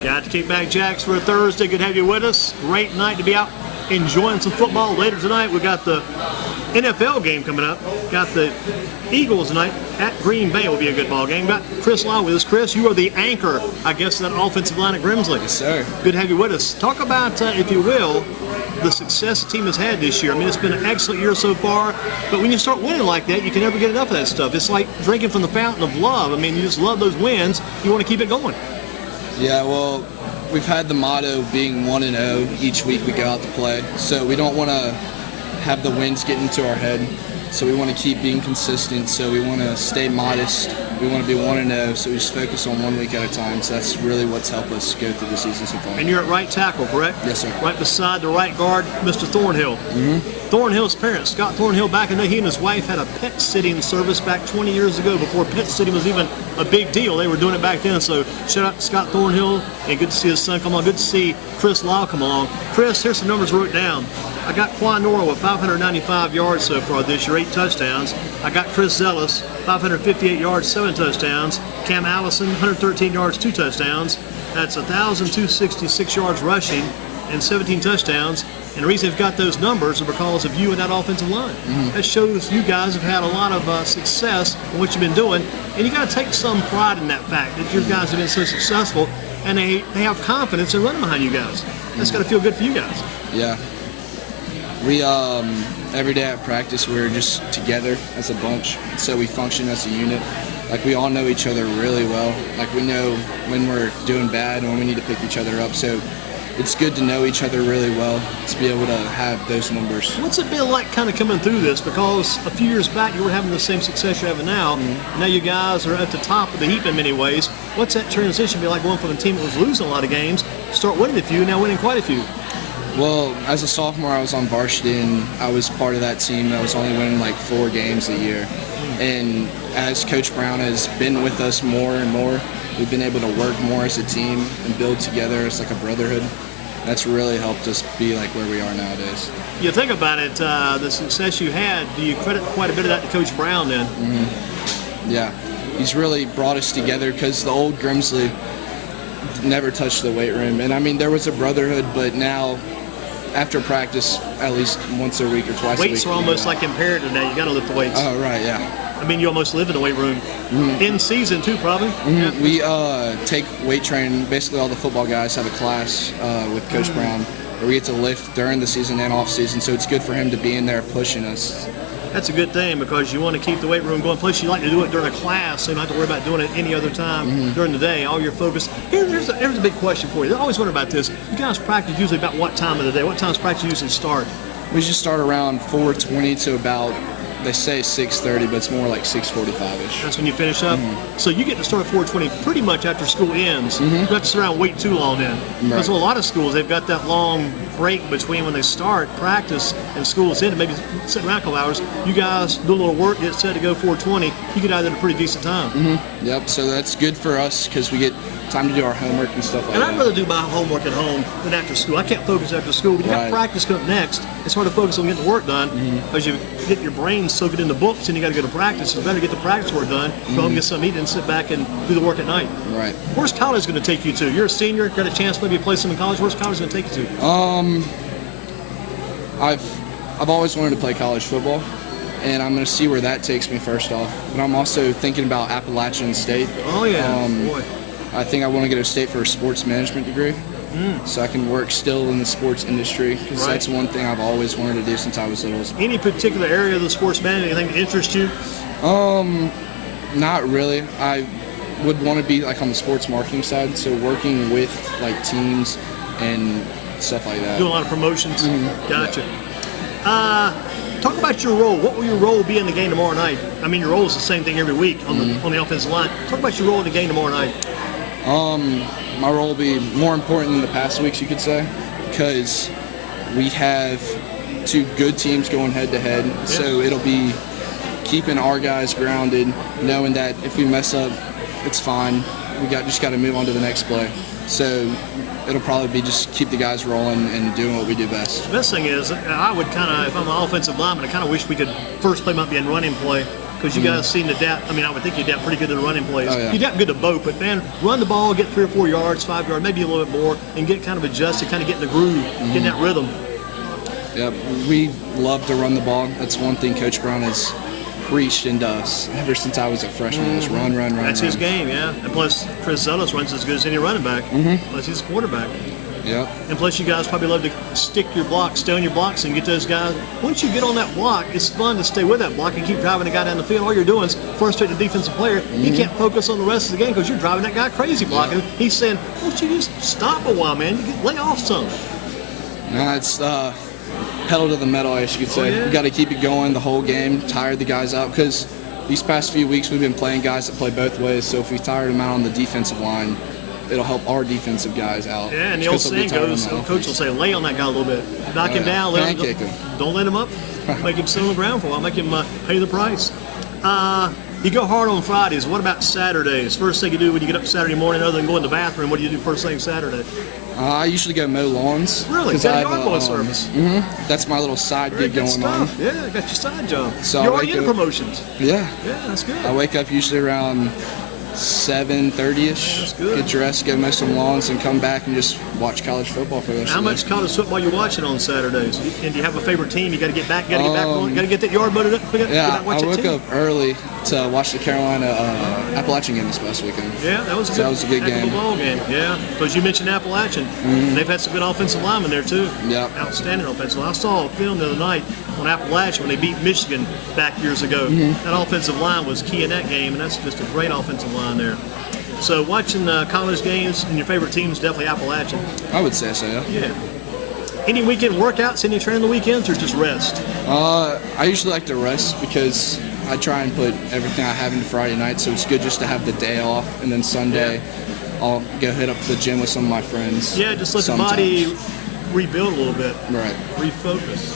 Got the Kickback Jacks for a Thursday. Good to have you with us. Great night to be out enjoying some football. Later tonight, we got the NFL game coming up. Got the Eagles tonight at Green Bay. Will be a good ball game. Got Chris Lyle with us. Chris, you are the anchor, I guess, of that offensive line at Grimsley. Yes, sir. Good to have you with us. Talk about, if you will, the success the team has had this year. I mean, it's been an excellent year so far, but when you start winning like that, you can never get enough of that stuff. It's like drinking from the fountain of love. I mean, you just love those wins. You want to keep it going. Yeah, well, we've had the motto being 1-0 each week we go out to play, so we don't want to have the wins get into our head. So we want to keep being consistent, so we want to stay modest. We want to be 1-0, so we just focus on 1 week at a time. So that's really what's helped us go through the season so far. And you're at right tackle, correct? Yes, sir. Right beside the right guard, Mr. Thornhill. Mm-hmm. Thornhill's parents, Scott Thornhill, back in the day, he and his wife had a pet sitting service back 20 years ago before pet sitting was even a big deal. They were doing it back then. So shout out to Scott Thornhill, and good to see his son come on. Good to see Chris Lyle come along. Chris, here's some numbers wrote down. I got Quan Nora with 595 yards so far this year, 8 touchdowns. I got Chris Zellis, 558 yards, 7 touchdowns. Cam Allison, 113 yards, 2 touchdowns. That's 1,266 yards rushing and 17 touchdowns. And the reason they've got those numbers are because of you and that offensive line. Mm-hmm. That shows you guys have had a lot of success in what you've been doing. And you got to take some pride in that fact that your guys have been so successful, and they have confidence in running behind you guys. That's got to feel good for you guys. Yeah. We, every day at practice, we're just together as a bunch, so we function as a unit. Like, we all know each other really well. Like, we know when we're doing bad and when we need to pick each other up. So it's good to know each other really well, to be able to have those numbers. What's it been like kind of coming through this? Because a few years back, you were having the same success you're having now. Mm-hmm. Now you guys are at the top of the heap in many ways. What's that transition be like going from a team that was losing a lot of games, start winning a few, now winning quite a few? Well, as a sophomore, I was on varsity, and I was part of that team that was only winning like 4 games a year. And as Coach Brown has been with us more and more, we've been able to work more as a team and build together as like a brotherhood. That's really helped us be like where we are nowadays. You think about it, the success you had, do you credit quite a bit of that to Coach Brown then? Mm-hmm. Yeah, he's really brought us together, because the old Grimsley never touched the weight room. And I mean, there was a brotherhood, but now after practice, at least once a week or twice a week. Weights are almost like imperative now. You got to lift the weights. Oh, right, yeah. I mean, you almost live in the weight room. Mm-hmm. In season, too, probably? Mm-hmm. Yeah. We take weight training. Basically, all the football guys have a class with Coach Brown where we get to lift during the season and off season, so it's good for him to be in there pushing us. That's a good thing, because you want to keep the weight room going. Plus, you like to do it during a class, so you don't have to worry about doing it any other time during the day. All your focus. Here's a big question for you. I always wonder about this. You guys practice usually about what time of the day? What times practice usually start? We just start around 4:20 to about, they say 6:30, but it's more like 6:45-ish. That's when you finish up? Mm-hmm. So you get to start at 4:20 pretty much after school ends. Mm-hmm. You don't have to sit around and wait too long then. Because a lot of schools, they've got that long break between when they start practice and school's end, and maybe sit around a couple hours. You guys do a little work, get set to go 4:20. You get out at a pretty decent time. Mm-hmm. Yep, so that's good for us, because we get time to do our homework and stuff like that. And I'd rather do my homework at home than after school. I can't focus after school. When you have practice come up next, it's hard to focus on getting the work done, because you get your brain soaking in the books and you got to go to practice. It's better to get the practice work done, go home, get something to eat, and sit back and do the work at night. Right. Where's college going to take you to? You're a senior, got a chance maybe to play some in college. Where's college going to take you to? I've always wanted to play college football, and I'm going to see where that takes me first off. But I'm also thinking about Appalachian State. Oh, yeah. Boy. I think I want to go to state for a sports management degree, so I can work still in the sports industry, because that's one thing I've always wanted to do since I was little. Any particular area of the sports management, anything that interests you? Not really. I would want to be like on the sports marketing side, so working with like teams and stuff like that. Doing a lot of promotions. Gotcha. Talk about your role. What will your role be in the game tomorrow night? I mean, your role is the same thing every week on the offensive line. Talk about your role in the game tomorrow night. My role will be more important than the past weeks, you could say, because we have 2 good teams going head-to-head, so it'll be keeping our guys grounded, knowing that if we mess up, it's fine. We just got to move on to the next play. So it'll probably be just keep the guys rolling and doing what we do best. The best thing is, I would kind of, if I'm an offensive lineman, I kind of wish we could first play might be in running play. because you guys seem to adapt. I mean, I would think you adapt pretty good to the running plays. Oh, yeah. You adapt good to both, but man, run the ball, get 3 or 4 yards, 5 yards, maybe a little bit more, and get kind of adjusted, kind of get in the groove, get in that rhythm. Yep, we love to run the ball. That's one thing Coach Brown has preached into us ever since I was a freshman. Is run. That's his game, yeah. And plus, Chris Zelos runs as good as any running back. Plus, he's a quarterback. Yep. And plus, you guys probably love to stick your blocks, stay on your blocks, and get those guys. Once you get on that block, it's fun to stay with that block and keep driving the guy down the field. All you're doing is frustrate the defensive player. He can't focus on the rest of the game because you're driving that guy crazy blocking. He's saying, "Why don't you just stop a while, man? You lay off some." No, it's pedal to the metal, I guess you could say. yeah. We got to keep it going the whole game, tire the guys out, because these past few weeks we've been playing guys that play both ways. So if we tire them out on the defensive line, it'll help our defensive guys out. Yeah, and the old saying goes, the coach will say, lay on that guy a little bit. Knock him down. Pancake him. Don't let him up. Make him sit on the ground for a while. Make him pay the price. You go hard on Fridays. What about Saturdays? First thing you do when you get up Saturday morning, other than go in the bathroom, what do you do first thing Saturday? I usually go mow lawns. Really? Is that yard mowing service? That's my little side Very gig good going on. stuff. Yeah, got your side job. So You're I already wake in up- promotions. Yeah. Yeah, that's good. I wake up usually around 7:30ish. That's good. Get dressed, go mow some lawns, and come back and just watch college football for the rest How of the much day. college football you watching on Saturdays? And do you have a favorite team? You got to get back. Got to get back on. Got to get that yard mowed up. Get Yeah, back, watch I that woke team. up early to watch the Carolina Appalachian game this past weekend. Yeah, that was a So good, that was a good heck of game. ball game. Yeah, because you mentioned Appalachian. And they've had some good offensive linemen there too. Yep. Outstanding offensive line. I saw a film the other night on Appalachian when they beat Michigan back years ago. That offensive line was key in that game, and that's just a great offensive line there. So watching college games and your favorite team is definitely Appalachian. I would say so, yeah. Yeah. Any weekend workouts? Any training on the weekends, or just rest? I usually like to rest because I try and put everything I have into Friday night, so it's good just to have the day off, and then Sunday I'll go hit up to the gym with some of my friends. Yeah, just let sometimes. the body rebuild a little bit. Right. Refocus.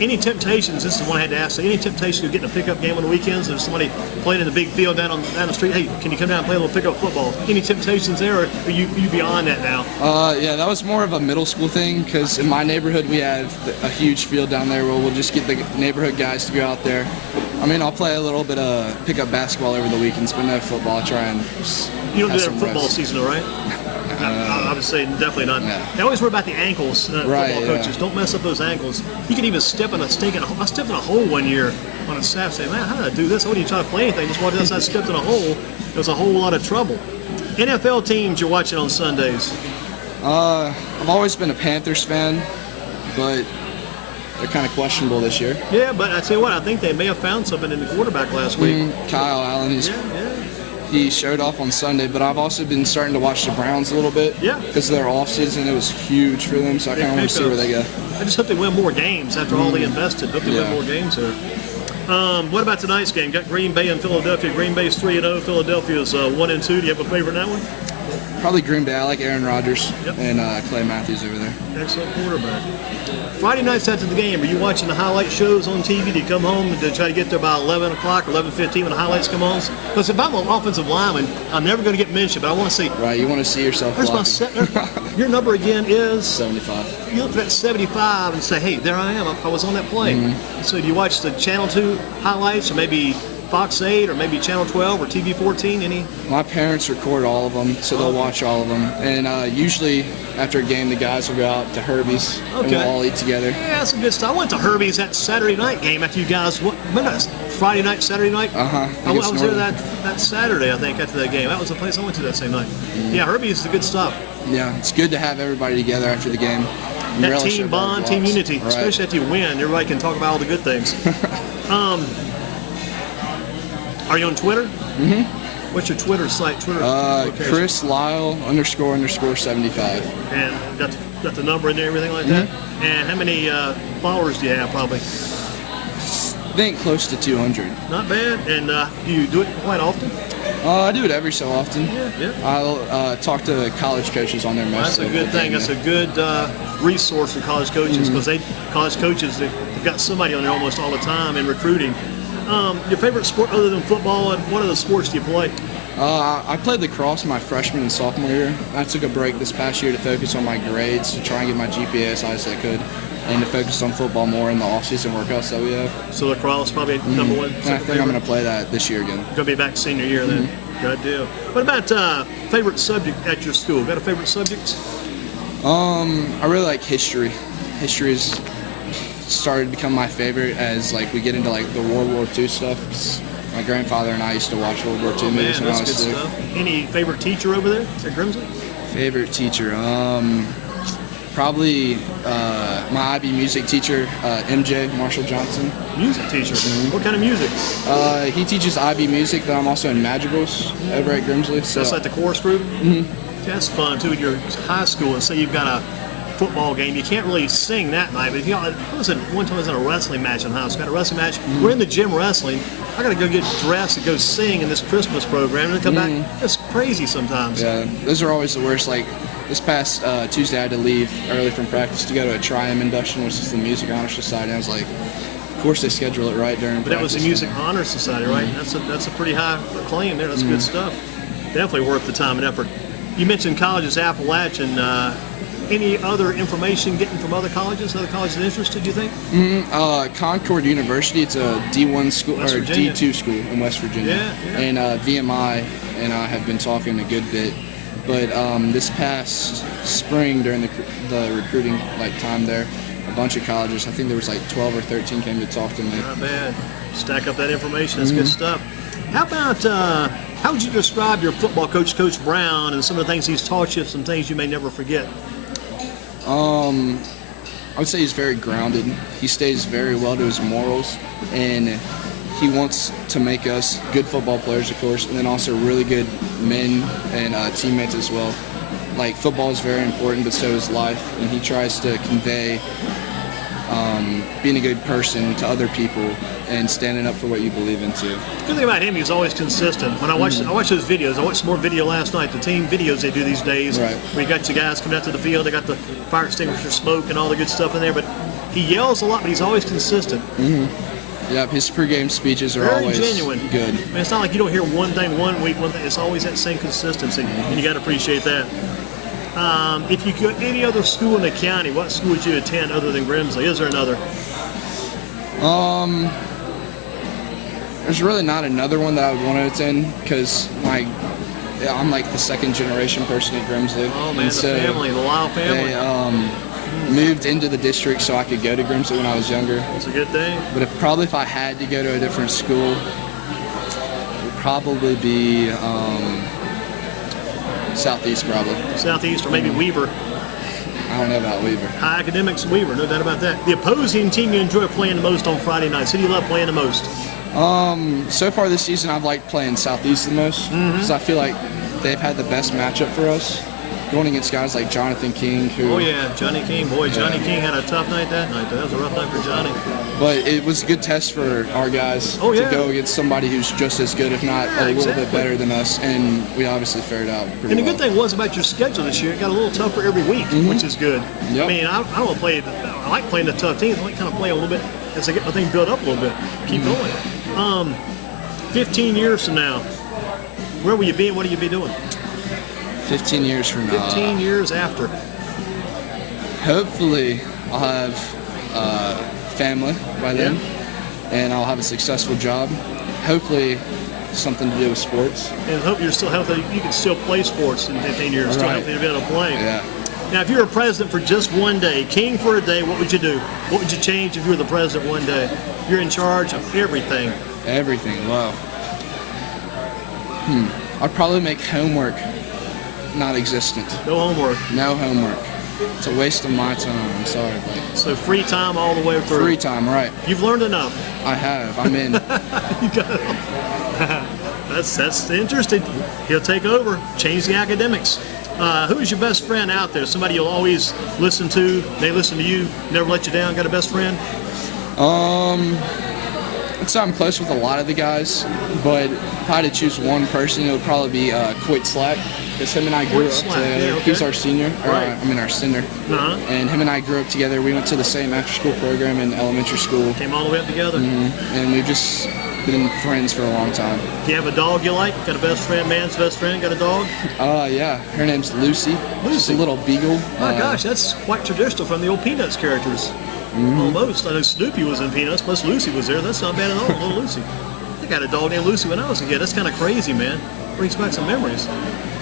Any temptations? This is one I had to ask. So any temptation to get in a pickup game on the weekends? If somebody playing in the big field down the street, hey, can you come down and play a little pickup football? Any temptations there, or are you beyond that now? Yeah, that was more of a middle school thing because in my neighborhood we have a huge field down there where we'll just get the neighborhood guys to go out there. I mean, I'll play a little bit of pickup basketball over the weekends, but no football. I try and just You don't have do that in some football rest. season, though, right? I would say definitely not. Yeah. They always worry about the ankles. Right, Football coaches, don't mess up those ankles. You can even step in a stinking. I stepped in a hole one year on a staff. Say, man, how did I do this? I wasn't even trying to play anything. Just walked outside, stepped in a hole. There was a whole lot of trouble. NFL teams you're watching on Sundays. I've always been a Panthers fan, but they're kind of questionable this year. Yeah, but I tell you what, I think they may have found something in the quarterback last week. Kyle Allen, he showed off on Sunday, but I've also been starting to watch the Browns a little bit. Yeah. Because of their offseason, it was huge for them, so I kind of want to see where they go. I just hope they win more games after all they invested. Hope they win more games there. What about tonight's game? Got Green Bay and Philadelphia. Green Bay's 3-0. Philadelphia's 1-2. Do you have a favorite in that one? Probably Green Bay. I like Aaron Rodgers and Clay Matthews over there. Excellent quarterback. Friday nights after the game, are you watching the highlight shows on TV? Do you come home and try to get there by 11 o'clock or 11:15 when the highlights come on? Because if I'm an offensive lineman, I'm never going to get mentioned, but I want to see. Right, you want to see yourself There's my blocking. your number again is 75. You look at that 75 and say, hey, there I am. I was on that play. So do you watch the Channel 2 highlights or maybe Fox 8 or maybe Channel 12 or TV 14? Any? My parents record all of them, so they'll watch all of them. And usually after a game, the guys will go out to Herbie's and we'll all eat together. Yeah, that's some good stuff. I went to Herbie's that Saturday night game after you guys, Friday night, Saturday night? I was there that Saturday, I think, after that game. That was the place I went to that same night. Yeah, Herbie's is the good stuff. Yeah, it's good to have everybody together after the game. That team bond, team unity, right. Especially after you win. Everybody can talk about all the good things. Are you on Twitter? What's your Twitter site? Chris Lyle __75. And got the number in there, everything like that. And how many followers do you have? Probably. I think close to 200. Not bad. And do you do it quite often? I do it every so often. Yeah. I'll talk to college coaches on there most That's a good thing. That's a good resource for college coaches because college coaches they've got somebody on there almost all the time in recruiting. Your favorite sport other than football, and what other sports do you play? I played lacrosse my freshman and sophomore year. I took a break this past year to focus on my grades to try and get my GPA as high as I could. and to focus on football more in the off-season workouts that we have. So lacrosse probably number one. And I think I'm going to play that this year again. Going to be back senior year then. Good deal. What about favorite subject at your school? Got a favorite subject? I really like history. History has started to become my favorite as like we get into like the World War II stuff. 'Cause my grandfather and I used to watch World War II movies when I was good little. stuff. Any favorite teacher over there at Grimsley? Favorite teacher? Probably my IB music teacher, MJ, Marshall Johnson. Music teacher. What kind of music? He teaches IB music, but I'm also in madrigals over at Grimsley. So That's like the chorus group? That's fun, too. In your high school, and say you've got a football game, you can't really sing that night. But if you one time I was in a wrestling match in high school. Got a wrestling match. We're in the gym wrestling. I got to go get dressed and go sing in this Christmas program and then come back. It's crazy sometimes. yeah, those are always the worst. Like this past Tuesday, I had to leave early from practice to go to a Triumph induction, which is the Music Honor Society. I was like, of course they schedule it right during But that was the Music Honor Society, right? That's a pretty high acclaim there. That's good stuff. Definitely worth the time and effort. You mentioned colleges, Appalachian. Any other information getting from other colleges that interested, do you think? Concord University, it's a D1 school West or Virginia. D2 school in West Virginia. Yeah. And VMI and I have been talking a good bit. But this past spring during the recruiting time there, a bunch of colleges, I think there was like 12 or 13 came to talk to me. Not bad. Stack up that information. That's good stuff. How about, how would you describe your football coach, Coach Brown, and some of the things he's taught you, some things you may never forget? I would say he's very grounded. He stays very well to his morals, and he wants to make us good football players, of course, and then also really good men and teammates as well. Like, football is very important, but so is life, and he tries to convey being a good person to other people and standing up for what you believe into. The good thing about him, he's always consistent. When I watch those videos, I watched more video last night, the team videos they do these days, Right. where you got the guys coming out to the field, they got the fire extinguisher smoke and all the good stuff in there, but he yells a lot, but he's always consistent. Yep, his pregame speeches are Very always genuine. good. I mean, it's not like you don't hear one thing one week, one thing. It's always that same consistency, and you got to appreciate that. If you could any other school in the county, what school would you attend other than Grimsley? Is there another? There's really not another one that I would want to attend because I'm like the second generation person at Grimsley. Oh man, And the family, the Lyle family. They moved into the district so I could go to Grimsley when I was younger. It's a good thing. But if I had to go to a different school, it would probably be Southeast probably. Southeast or maybe Weaver. I don't know about Weaver. High academics, Weaver, no doubt about that. The opposing team you enjoy playing the most on Friday nights. Who do you love playing the most? So far this season, I've liked playing Southeast the most because I feel like they've had the best matchup for us. Going against guys like Jonathan King, who. Oh yeah, Johnny King. Boy, Johnny King had a tough night that night. That was a rough night for Johnny. But it was a good test for our guys Oh, yeah. to go against somebody who's just as good, if not Yeah, a little bit exactly. better than us, and we obviously fared out pretty And the well. good thing was about your schedule this year, it got a little tougher every week, which is good. Yep. I mean, I don't want to play. I like playing the tough teams. I like kind of play a little bit as I get my thing built up a little bit. Keep going. 15 years from now, where will you be and what will you be doing? 15 years from now. 15 years after. Hopefully, I'll have family by then, and I'll have a successful job. Hopefully, something to do with sports. And hope you're still healthy. You can still play sports in 15 years. Still Right. healthy to be able to play. Yeah. Now, if you were president for just one day, king for a day, what would you do? What would you change if you were the president one day? You're in charge of everything. Everything. Wow. I'd probably make homework non-existent. No homework. No homework. It's a waste of my time. I'm sorry, but So free time all the way through. free time, right? You've learned enough. I have. I'm in. You got it. That's interesting. He'll take over, change the academics. Who's your best friend out there? Somebody you'll always listen to. They listen to you. Never let you down. Got a best friend? I'd say I'm close with a lot of the guys, but if I had to choose one person, it would probably be Quit Slack. Because him and I grew up Slack, together. yeah, okay. He's our senior, or Right. our senior. Uh-huh. And him and I grew up together. We went to the same after-school program in elementary school, Came all the way up together. and we've just been friends for a long time. Do you have a dog you like? Got a best friend, man's best friend? Got a dog? Yeah, her name's Lucy. She's Lucy. a little beagle. My gosh, that's quite traditional from the old Peanuts characters. almost. I know Snoopy was in Peanuts, plus Lucy was there. That's not bad at all, little Lucy. I think I had a dog named Lucy when I was a kid. That's kind of crazy, man. Brings back some memories.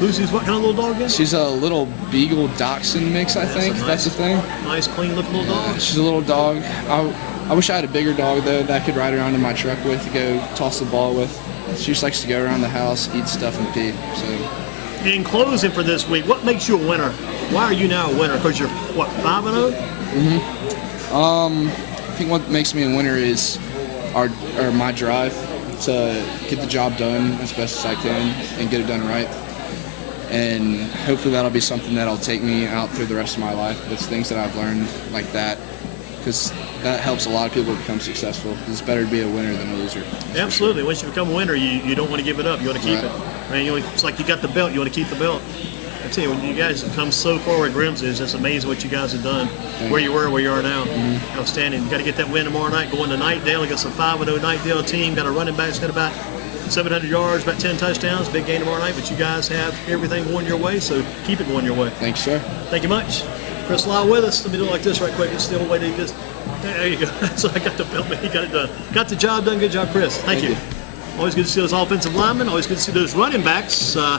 Lucy's what kind of little dog is? She's a little Beagle Dachshund mix, I think. That's the thing. Nice, clean looking little dog. She's a little dog. I wish I had a bigger dog, though, that I could ride around in my truck with to go toss the ball with. She just likes to go around the house, eat stuff, and pee. So, In closing for this week, what makes you a winner? Why are you now a winner? Because you're, what, 5-0? I think what makes me a winner is my drive to get the job done as best as I can and get it done right. And hopefully that'll be something that'll take me out through the rest of my life. It's things that I've learned like that, because that helps a lot of people become successful. It's better to be a winner than a loser. Absolutely. Once you become a winner, you don't want to give it up. You want to keep it. I mean, it's like you got the belt. You want to keep the belt. I tell you, when you guys have come so far at Grimsley, it's just amazing what you guys have done. Where you were, where you are now. Outstanding. You got to get that win tomorrow night. Going to Nightdale against a 5-0 Nightdale team. Got a running back that's got about 700 yards, about 10 touchdowns. Big game tomorrow night. But you guys have everything going your way, so keep it going your way. Thanks, sir. Thank you much. Chris Lyle with us. Let me do it like this right quick. It's the old way to do this. There you go. So I got the belt, but he got it done. Got the job done. Good job, Chris. Thank you. Always good to see those offensive linemen. Always good to see those running backs.